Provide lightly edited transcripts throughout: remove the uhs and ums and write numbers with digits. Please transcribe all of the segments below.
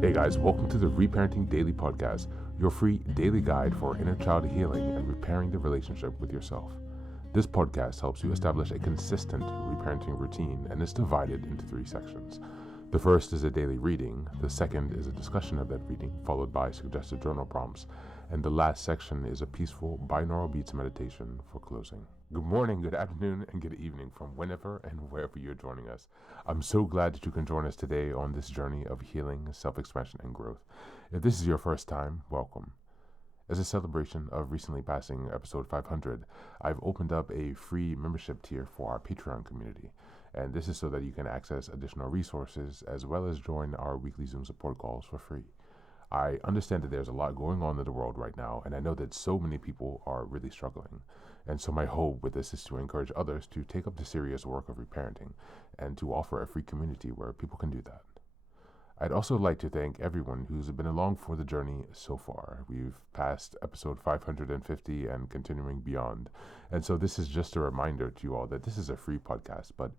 Hey guys, welcome to the Reparenting Daily podcast, your free daily guide for inner child healing and repairing the relationship with yourself. This podcast helps you establish a consistent reparenting routine and is divided into 3 sections. The first is a daily reading, the second is a discussion of that reading, followed by suggested journal prompts, and the last section is a peaceful binaural beats meditation for closing. Good morning, good afternoon, and good evening from whenever and wherever you're joining us. I'm so glad that you can join us today on this journey of healing, self-expansion, and growth. If this is your first time, welcome. As a celebration of recently passing episode 500, I've opened up a free membership tier for our Patreon community. And this is so that you can access additional resources as well as join our weekly Zoom support calls for free. I understand that there's a lot going on in the world right now, and I know that so many people are really struggling. And so my hope with this is to encourage others to take up the serious work of reparenting and to offer a free community where people can do that. I'd also like to thank everyone who's been along for the journey so far. We've passed episode 550 and continuing beyond. And so this is just a reminder to you all that this is a free podcast, but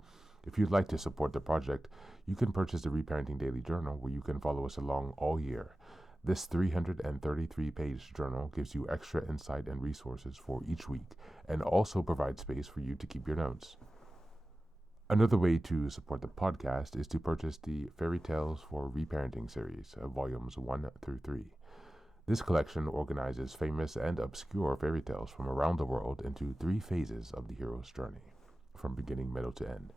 if you'd like to support the project, you can purchase the Reparenting Daily Journal where you can follow us along all year. This 333-page journal gives you extra insight and resources for each week and also provides space for you to keep your notes. Another way to support the podcast is to purchase the Fairy Tales for Reparenting series, volumes 1 through 3. This collection organizes famous and obscure fairy tales from around the world into 3 phases of the hero's journey, from beginning, middle to end.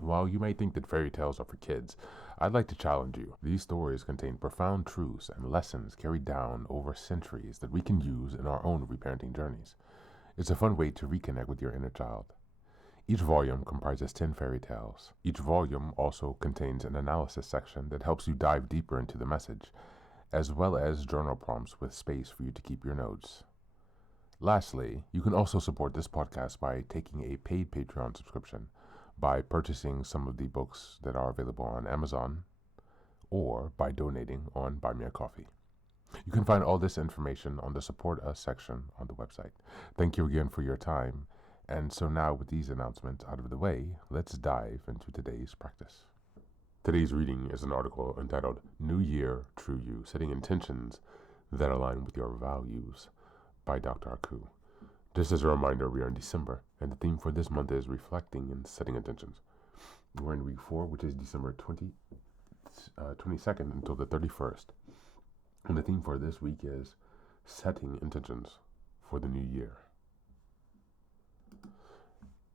While you may think that fairy tales are for kids, I'd like to challenge you. These stories contain profound truths and lessons carried down over centuries that we can use in our own reparenting journeys. It's a fun way to reconnect with your inner child. Each volume comprises 10 fairy tales. Each volume also contains an analysis section that helps you dive deeper into the message, as well as journal prompts with space for you to keep your notes. Lastly, you can also support this podcast by taking a paid Patreon subscription, by purchasing some of the books that are available on Amazon, or by donating on Buy Me a Coffee. You can find all this information on the Support Us section on the website. Thank you again for your time. And so now with these announcements out of the way, let's dive into today's practice. Today's reading is an article entitled New Year, True You, Setting Intentions That Align with Your Values by Dr. Aku. Just as a reminder, we are in December, and the theme for this month is reflecting and setting intentions. We're in week 4, which is December 22nd until the 31st. And the theme for this week is setting intentions for the new year.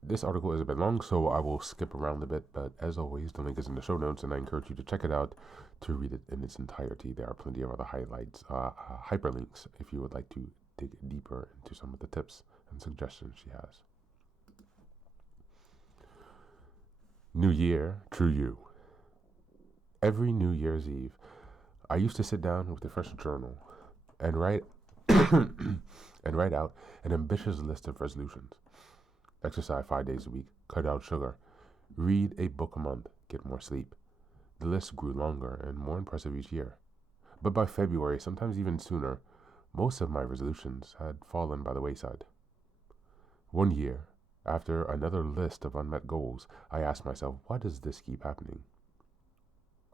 This article is a bit long, so I will skip around a bit, but as always, the link is in the show notes, and I encourage you to check it out to read it in its entirety. There are plenty of other highlights, hyperlinks, if you would like to dig deeper into some of the tips and suggestions she has. New Year, True You. Every New Year's Eve, I used to sit down with a fresh journal and write out an ambitious list of resolutions. Exercise 5 days a week, cut out sugar, read a book a month, get more sleep. The list grew longer and more impressive each year. But by February, sometimes even sooner, most of my resolutions had fallen by the wayside. One year, after another list of unmet goals, I asked myself, why does this keep happening?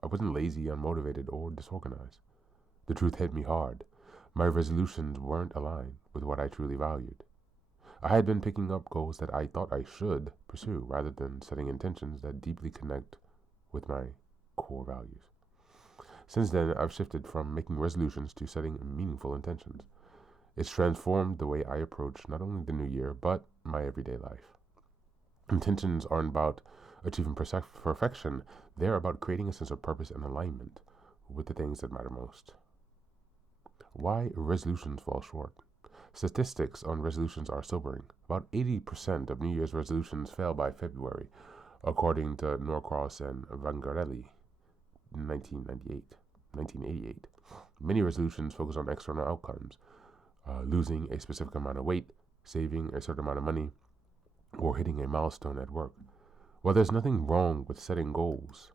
I wasn't lazy, unmotivated, or disorganized. The truth hit me hard. My resolutions weren't aligned with what I truly valued. I had been picking up goals that I thought I should pursue rather than setting intentions that deeply connect with my core values. Since then, I've shifted from making resolutions to setting meaningful intentions. It's transformed the way I approach not only the new year, but my everyday life. Intentions aren't about achieving perfection. They're about creating a sense of purpose and alignment with the things that matter most. Why resolutions fall short? Statistics on resolutions are sobering. About 80% of New Year's resolutions fail by February, according to Norcross and Vangarelli, 1988. Many resolutions focus on external outcomes, losing a specific amount of weight, saving a certain amount of money, or hitting a milestone at work. While there's nothing wrong with setting goals,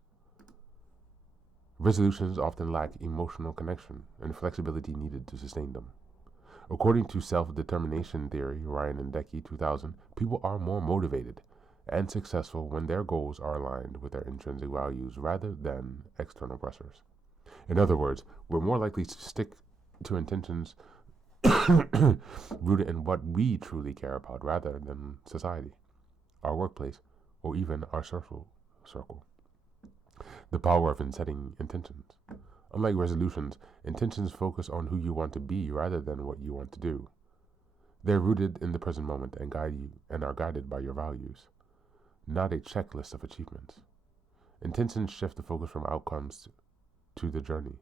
resolutions often lack emotional connection and flexibility needed to sustain them. According to self-determination theory, Ryan and Decky, 2000, people are more motivated and successful when their goals are aligned with their intrinsic values rather than external pressures. In other words, we're more likely to stick to intentions rooted in what we truly care about rather than society, our workplace, or even our social circle. The power of setting intentions. Unlike resolutions, intentions focus on who you want to be rather than what you want to do. They're rooted in the present moment and guide you and are guided by your values, not a checklist of achievements. Intentions shift the focus from outcomes to the journey,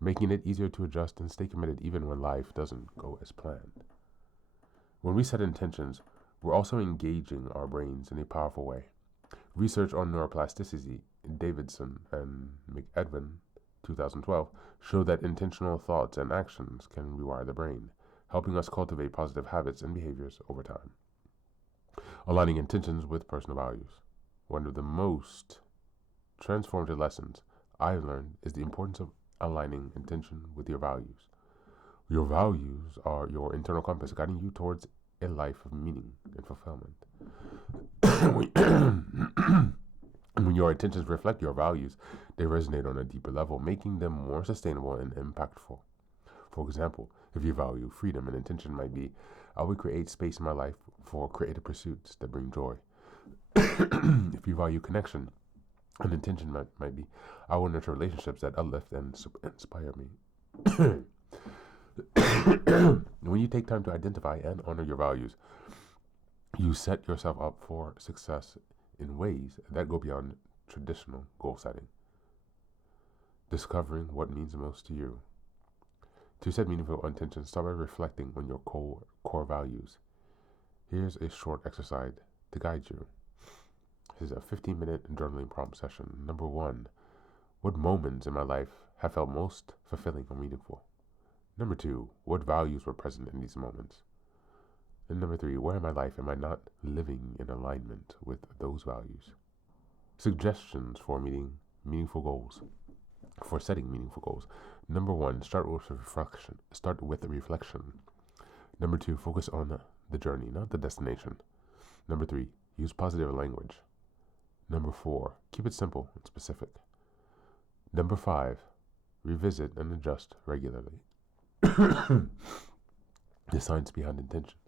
making it easier to adjust and stay committed even when life doesn't go as planned. When we set intentions, we're also engaging our brains in a powerful way. Research on neuroplasticity, Davidson and McEdwin, 2012, showed that intentional thoughts and actions can rewire the brain, helping us cultivate positive habits and behaviors over time. Aligning intentions with personal values. One of the most transformative lessons I've learned is the importance of aligning intention with your values. Your values are your internal compass guiding you towards a life of meaning and fulfillment. When your intentions reflect your values, they resonate on a deeper level, making them more sustainable and impactful. For example, if you value freedom, an intention might be, I will create space in my life for creative pursuits that bring joy. If you value connection, an intention might be, I will nurture relationships that uplift and inspire me. When you take time to identify and honor your values, you set yourself up for success in ways that go beyond traditional goal setting. Discovering what means the most to you. To set meaningful intentions, start by reflecting on your core values. Here's a short exercise to guide you. This is a 15-minute journaling prompt session. Number 1, what moments in my life have felt most fulfilling or meaningful? Number 2, what values were present in these moments? And number 3, where in my life am I not living in alignment with those values? Suggestions for setting meaningful goals. Number 1, start with reflection. Number 2, focus on the journey, not the destination. Number 3, use positive language. Number 4, keep it simple and specific. Number 5, revisit and adjust regularly. The science behind intention.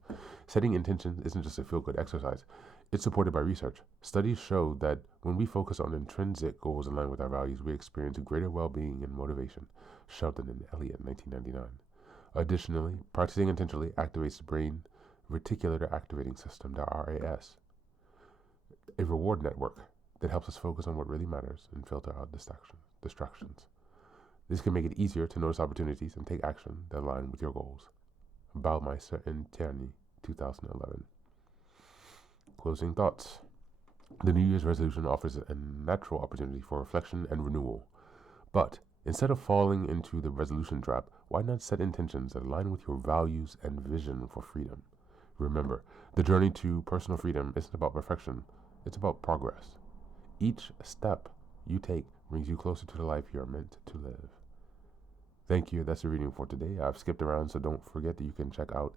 Setting intentions isn't just a feel-good exercise. It's supported by research. Studies show that when we focus on intrinsic goals aligned with our values, we experience greater well-being and motivation. Sheldon and Elliott, 1999. Additionally, practicing intentionally activates the brain reticular activating system, the RAS, a reward network that helps us focus on what really matters and filter out distractions. This can make it easier to notice opportunities and take action that align with your goals. Baumeister and Tierney, 2011. Closing thoughts. The New Year's resolution offers a natural opportunity for reflection and renewal. But instead of falling into the resolution trap, why not set intentions that align with your values and vision for freedom? Remember, the journey to personal freedom isn't about perfection, it's about progress. Each step you take brings you closer to the life you are meant to live. Thank you. That's the reading for today. I've skipped around, so don't forget that you can check out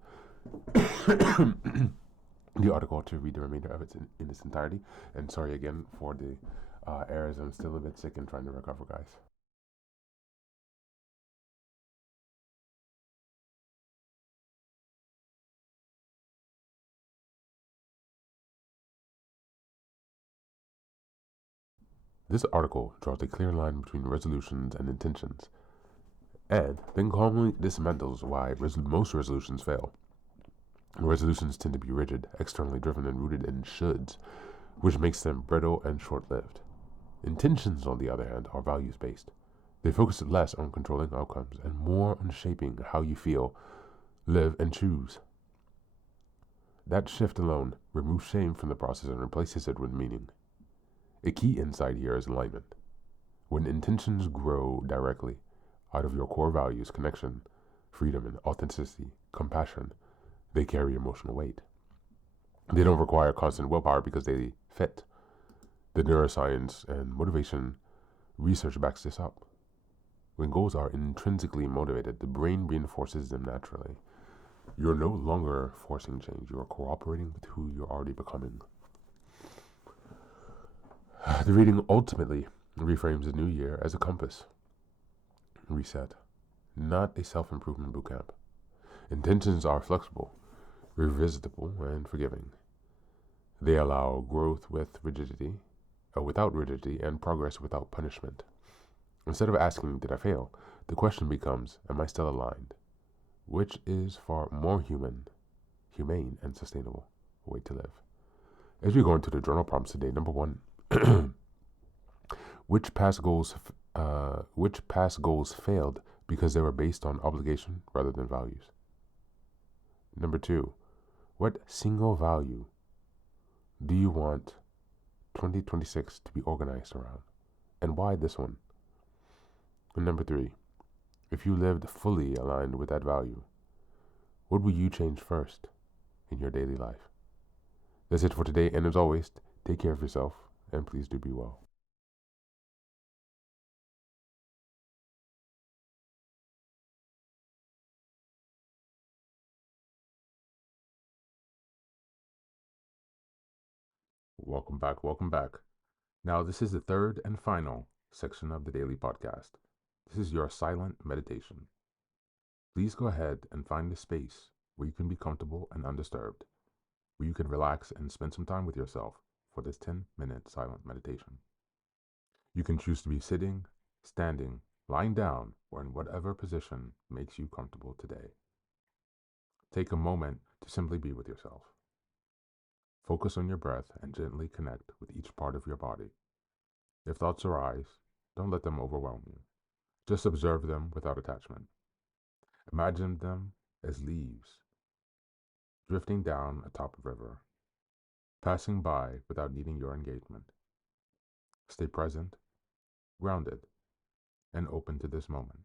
the article to read the remainder of it in its entirety. And sorry again for the errors. I'm still a bit sick and trying to recover, guys. This article draws a clear line between resolutions and intentions, and then calmly dismantles why most resolutions fail. Resolutions tend to be rigid, externally driven, and rooted in shoulds, which makes them brittle and short-lived. Intentions, on the other hand, are values-based. They focus less on controlling outcomes and more on shaping how you feel, live, and choose. That shift alone removes shame from the process and replaces it with meaning. A key insight here is alignment. When intentions grow directly out of your core values, connection, freedom, and authenticity, compassion, they carry emotional weight. They don't require constant willpower because they fit. The neuroscience and motivation research backs this up. When goals are intrinsically motivated, the brain reinforces them naturally. You're no longer forcing change. You are cooperating with who you're already becoming. The reading ultimately reframes the new year as a compass. reset, not a self-improvement bootcamp. Intentions are flexible, revisitable, and forgiving. They allow growth without rigidity, and progress without punishment. Instead of asking, did I fail? The question becomes, am I still aligned? Which is far more humane, and sustainable way to live. As we go into the journal prompts today, number one, which past goals failed because they were based on obligation rather than values? Number two, what single value do you want 2026 to be organized around, and why this one? And number three, if you lived fully aligned with that value, what will you change first in your daily life? That's it for today, and as always, take care of yourself, and please do be well. Welcome back, welcome back. Now, this is the third and final section of the daily podcast. This is your silent meditation. Please go ahead and find a space where you can be comfortable and undisturbed, where you can relax and spend some time with yourself for this 10-minute silent meditation. You can choose to be sitting, standing, lying down, or in whatever position makes you comfortable today. Take a moment to simply be with yourself. Focus on your breath and gently connect with each part of your body. If thoughts arise, don't let them overwhelm you. Just observe them without attachment. Imagine them as leaves drifting down atop a river, passing by without needing your engagement. Stay present, grounded, and open to this moment.